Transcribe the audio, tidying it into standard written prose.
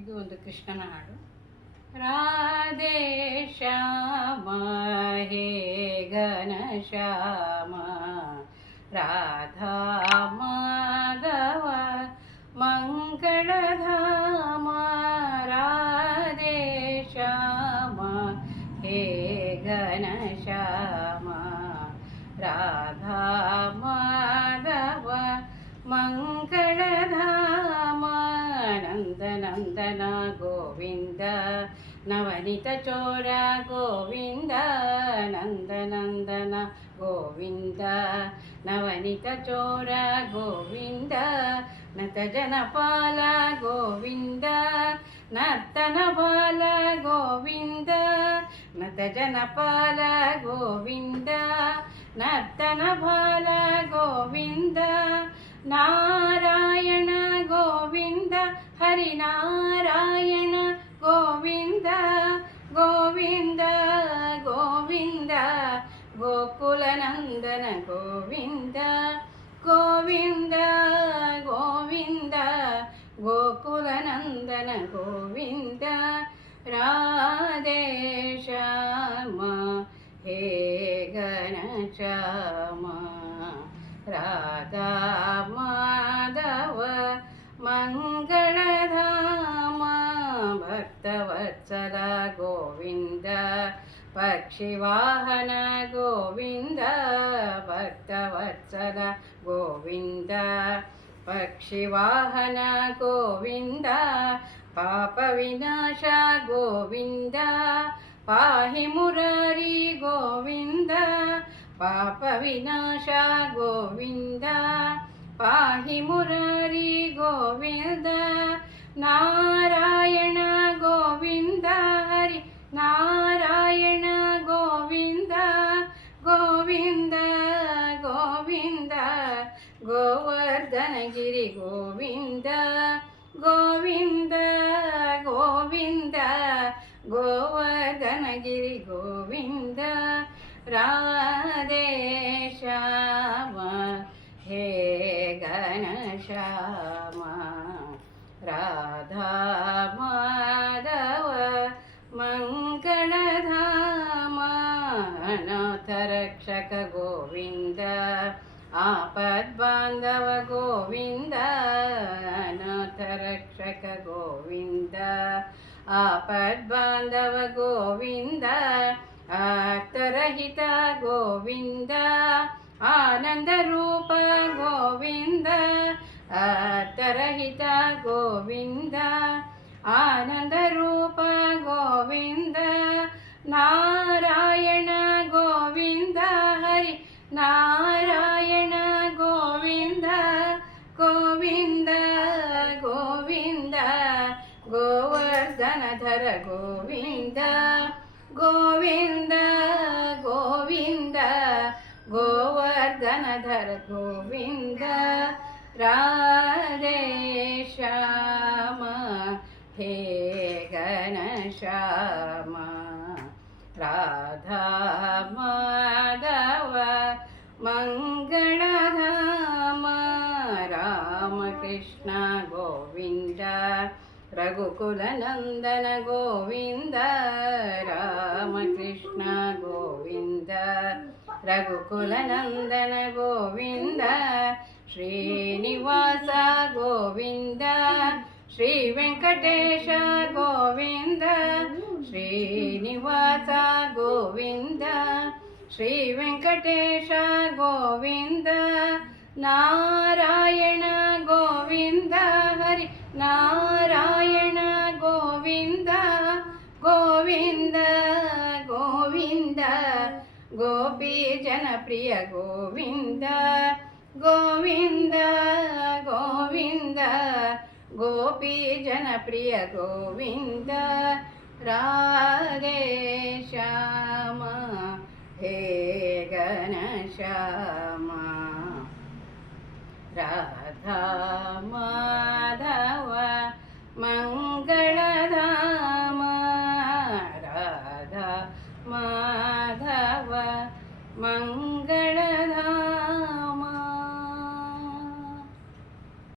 ಇದು ಒಂದು ಕೃಷ್ಣನ ಹಾಡು. ರಾಧೆ ಶ್ಯಾಮ ಹೇ ಘನ ಶ್ಯಾಮ, ರಾಧಾ ಮಾಧವ ಮಂಗಳಧಾಮ. ರಾಧೆ ಶ್ಯಾಮ ಹೇ ಘನ ಶ್ಯಾಮ, ರಾಧಾ ಮಾಧವ ಮಂಗಳಧಾಮ. ನಂದನಂದನ ಗೋವಿಂದ ನವನಿತ ಚೋರ ಗೋವಿಂದ, ನಂದನಂದನ ಗೋವಿಂದ ನವನಿತ ಚೋರ ಗೋವಿಂದ. ನತ ಜನಪಾಲ ಗೋವಿಂದ, ನರ್ತನ ಬಾಲ ಗೋವಿಂದ. ನತ ಜನಪಾಲ ಗೋವಿಂದ, ನರ್ತನ ಬಾಲ ಗೋವಿಂದ. ನಾರಾಯಣ ಗೋವಿಂದ ಹರಿನಾರಾಯಣ ಗೋವಿಂದ, ಗೋವಿಂದ ಗೋವಿಂದ ಗೋಕುಲನಂದನ ಗೋವಿಂದ, ಗೋವಿಂದ ಗೋವಿಂದ ಗೋಕುಲನಂದನ ಗೋವಿಂದ. ರಾಧೆ ಶ್ಯಾಮ ಹೇ ಘನ ಶ್ಯಾಮ, ರಾಧಾ ಮಾಧವ ಮಂಗಳಧಾಮ. ಭಕ್ತವತ್ಸಲ ಗೋವಿಂದ ಪಕ್ಷಿವಾಹನ ಗೋವಿಂದ, ಭಕ್ತವತ್ಸಲ ಗೋವಿಂದ ಪಕ್ಷಿವಾಹನ ಗೋವಿಂದ. ಪಾಪ ವಿನಾಶ ಗೋವಿಂದ, ಪಾಹಿ ಮುರಾರಿ ಗೋವಿಂದ. ಪಾಪ ವಿನಾಶ ಗೋವಿಂದ, ಪಾಹಿ ಮುರಾರಿ ಗೋವಿಂದ. ನಾರಾಯಣ ಗೋವಿಂದ ಹರಿ ನಾರಾಯಣ ಗೋವಿಂದ, ಗೋವಿಂದ ಗೋವಿಂದ ಗೋವರ್ಧನಗಿರಿ ಗೋವಿಂದ, ಗೋವಿಂದ ಗೋವಿಂದ ಗೋವರ್ಧನಗಿರಿ ಗೋವಿಂದ. ರಾಧೆ ಶ್ಯಾಮ ಹೇ ಘನ ಶ್ಯಾಮ, ರಾಧಾ ಮಾಧವ ಮಂಗಳಧಾಮ. ಅನಾಥ ರಕ್ಷಕ ಗೋವಿಂದ, ಆಪದ್ಬಾಂಧವ ಗೋವಿಂದ. ಅನಾಥ ರಕ್ಷಕ ಗೋವಿಂದ, ಆಪದ್ಬಾಂಧವ ಗೋವಿಂದ. ಆಪ್ತರಹಿತ ಗೋವಿಂದ, ಆನಂದ ರೂಪ ಗೋವಿಂದ. ಆಪ್ತರಹಿತ ಗೋವಿಂದ, ಆನಂದ ರೂಪ ಗೋವಿಂದ. ನಾರಾಯಣ ಗೋವಿಂದ ಹರಿ ನಾರಾಯಣ ಗೋವಿಂದ, ಗೋವಿಂದ ಗೋವಿಂದ ಗೋವರ್ಧನಧರ ಗೋವಿಂದ, ಗೋವಿಂದ ಗೋವಿಂದ ಗೋವರ್ಧನಧರ ಗೋವಿಂದ. ರಾಧೆ ಶ್ಯಾಮ ಹೇ ಘನ ಶ್ಯಾಮ, ರಾಧಾ ಮಾಧವ ಮಂಗಳಧಾಮ. ರಾಮಕೃಷ್ಣ ಗೋವಿಂದ, ರಘುಕುಲನಂದನ ಗೋವಿಂದ. ರಾಮಕೃಷ್ಣ ಗೋವಿಂದ, ರಘುಕುಲನಂದನ ಗೋವಿಂದ. ಶ್ರೀನಿವಾಸ ಗೋವಿಂದ, ಶ್ರೀ ವೆಂಕಟೇಶ ಗೋವಿಂದ. ಶ್ರೀನಿವಾಸ ಗೋವಿಂದ, ಶ್ರೀ ವೆಂಕಟೇಶ ಗೋವಿಂದ. ನಾರಾಯಣ ಗೋವಿಂದ ಹರಿ ನಾರಾಯಣ ಗೋವಿಂದ, ಗೋವಿಂದ ಗೋವಿಂದ ಗೋಪಿ ಜನಪ್ರಿಯ ಗೋವಿಂದ, ಗೋವಿಂದ ಗೋವಿಂದ ಗೋಪಿ ಜನಪ್ರಿಯ ಗೋವಿಂದ. ರಾಧೆ ಶ್ಯಾಮ ಹೇ ಘನ ಶ್ಯಾಮ, ರಾಧಾ